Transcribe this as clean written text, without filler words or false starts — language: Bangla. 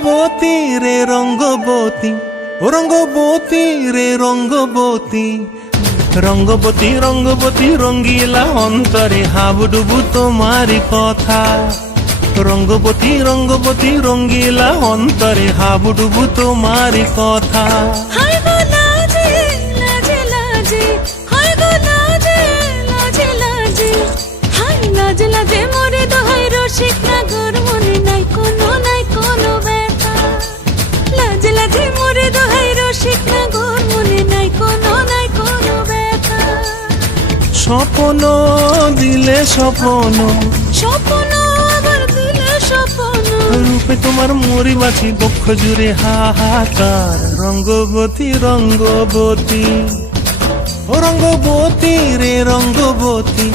রঙ্গবতী রে রঙ্গবতী, ও রঙ্গবতী রে রঙ্গবতী, রঙ্গবতী রঙ্গবতী রঙ্গিলা অন্তরে হাবুডুবু তোমারি কথা। রঙ্গবতী রঙ্গবতী রঙ্গিলা অন্তরে হাবুডুবু তোমারি কথা। হায় গো লাজে লাজে লাজে, হায় গো লাজে লাজে লাজে, হায় লাজে লাজে মোরে দোহাই রসিক নাগর মনে নাই কোনো ব্যথা। লাজে লাজে মোরে দোহাই রসিক নাগর মনে নাই কোনো ব্যথা। স্বপ্ন দিলে স্বপ্ন, স্বপ্ন আবার দিলে স্বপ্ন, রূপে তোমার মরি বাছি বক্ষ জুড়ে হাহাকার। রঙ্গবতী রঙ্গবতী, ও রঙ্গবতী রে রঙ্গবতী।